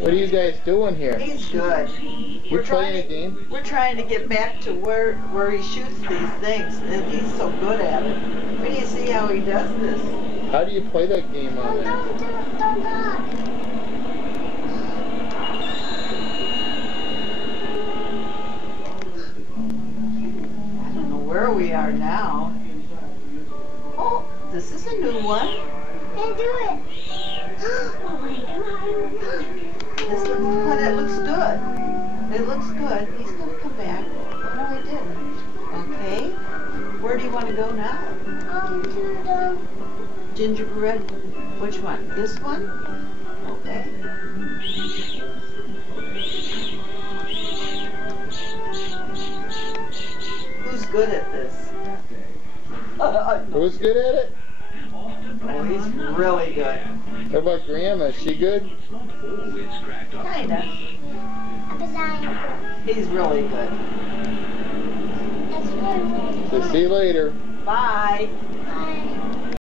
What are you guys doing here? He's good. You're playing a game? We're trying to get back to where he shoots these things, and he's so good at it. When you see how he does this. How do you play that game on there? I don't know where we are now. Oh, this is a new one. Can't do it. Oh my God. This looks good. It looks good. It looks good. He's going to come back. Oh, no, he didn't. Okay. Where do you want to go now? To the Gingerbread. Which one? This one? Okay. Who's good at this? Who's good at it? Oh, he's really good. What about Grandma? Is she good? Kinda. He's really good. That's very So see you later. Bye.